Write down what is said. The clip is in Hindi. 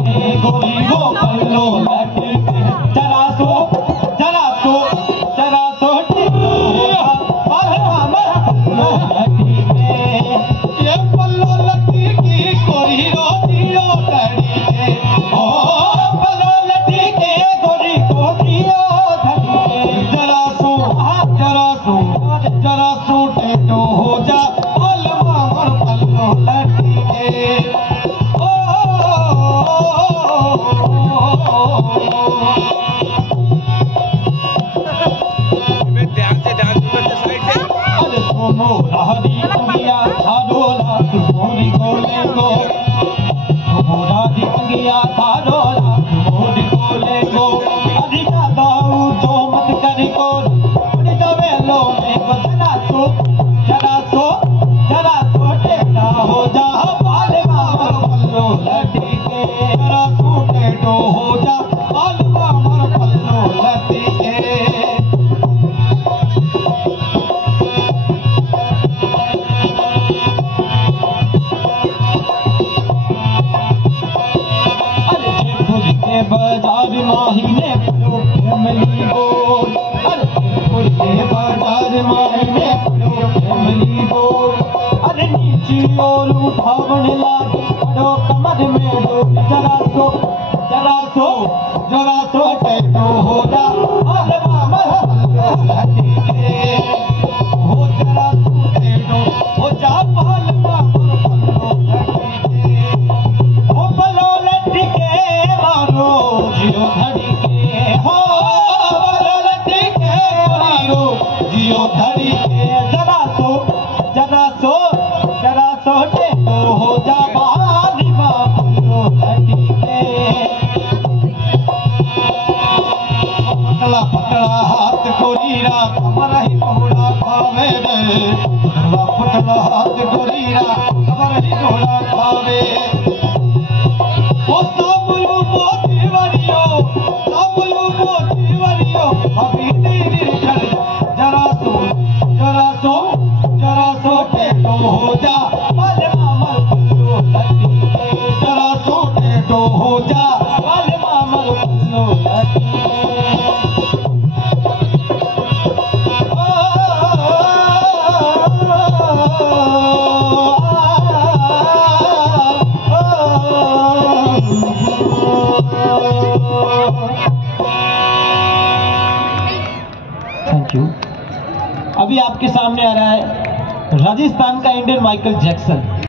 के गोरी गो पल्लो लटी के जरा सो लटी के ये पल्लो लटी की गोरी रोटियो लड़ी के ओ पल्लो लटी के गोरी गोरियो धड़ी के जरा सो टेटो हो जा अलवा मर पल्लो लटी के मोरारी अंगिया थारो लाख मोरी गोले गो मोरारी अंगिया थारो लाख मोरी गोले गो अधिका दाऊ जो मत करी को उड़ी दवे लो में को जरा सो टेढ़ा हो जा बाल मामर पल्लो लटी के जरा सो टेढ़ो हो जा बाल मामर पल्लो लटी के बाजार माहीने पड़ो फैमिली बोल अरे के बाजार माहीने पड़ो फैमिली बोल अरे नीची और उठावन लागी पड़ो कमर में डोल जरा सो टेटो हो जा अलवा मर लटी के हो जरा सो टेटो हो जा अलवा मर लटी के हो पल्लो लटी के मारो जियो धड़ी के हो पल्लो लटी के मारो जियो धड़ी के जरा सो टेटो हो जा बाली पल्लो लटी के पतला हाथ गोरीरा कमर ही घोड़ा खावे रे पतला हाथ गोरीरा कमर ही घोड़ा खावे ओ सबलू मोती वरियो अभी तेरी जरा सो टेटो हो जा बाल मामर पल्लो लटी के जरा सो टेटो हो जा बाल मामर पल्लो लटी थैंक यू। अभी आपके सामने आ रहा है राजस्थान का इंडियन माइकल जैक्सन।